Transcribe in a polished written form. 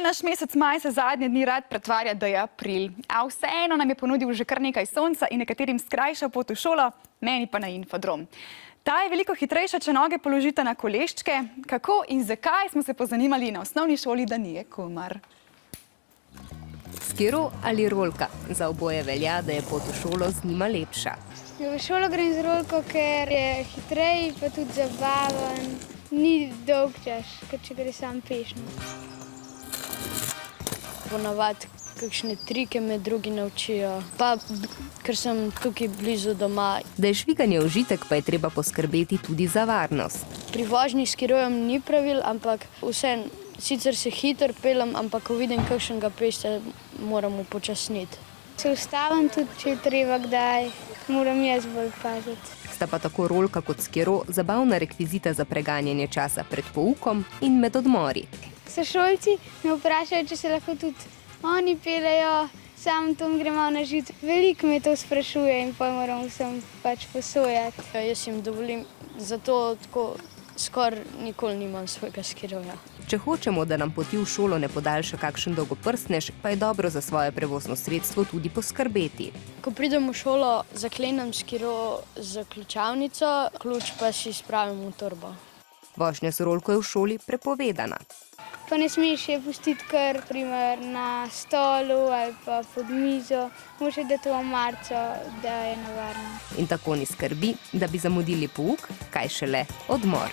Čeprav naš mesec maj se zadnje dni rad pretvarja, da je april, a vseeno nam je ponudil že kar nekaj sonca in nekaterim skrajša pot v šolo, meni pa na infodrom. Ta je veliko hitrejša, če noge položite na koleščke. Kako in zakaj smo se pozanimali na osnovni šoli Danije Kumar. Skiro ali rolka? Za oboje velja, da je pot v šolo z njima lepša. V šolo grem z rolko, ker je hitrej, pa tudi zabaven. Ni dolg čas, kot če gre sam pešno. Ponavadi kakšne trike me drugi naučijo, pa ker sem tukaj blizu doma. Da je šviganje užitek, pa je treba poskrbeti tudi za varnost. Pri vožnji s skirojem ni pravil, ampak vseeno, sicer se hitro peljem, ampak ko vidim kakšnega pešca, moram upočasniti. Se ustavim tudi, če je treba kdaj, moram jaz bolj paziti. Sta pa tako rolka kot skiro zabavna rekvizita za preganjanje časa pred poukom in med odmori. Sošolci me vprašajo, če se lahko tudi oni peljejo, sam tam gremo na žid. Veliko me to sprašuje in pa moram vsem pač posojati. Jaz jim dovolim, zato tako skoraj nikoli nimam svojega skiroja. Če hočemo, da nam poti v šolo ne podaljša kakšen dolgoprstnež, pa je dobro za svoje prevozno sredstvo tudi poskrbeti. Ko pridem v šolo, zaklenem skiro z ključavnico, ključ pa si spravim v torbo. Vožnja z rolko je v šoli prepovedana. Pa ne smeš je pustiti kar primer na stolu ali pa pod mizo. Moraš dati v omarico, da je nevarno. In tako ni skrbi, da bi zamudili pouk, kaj šele odmor.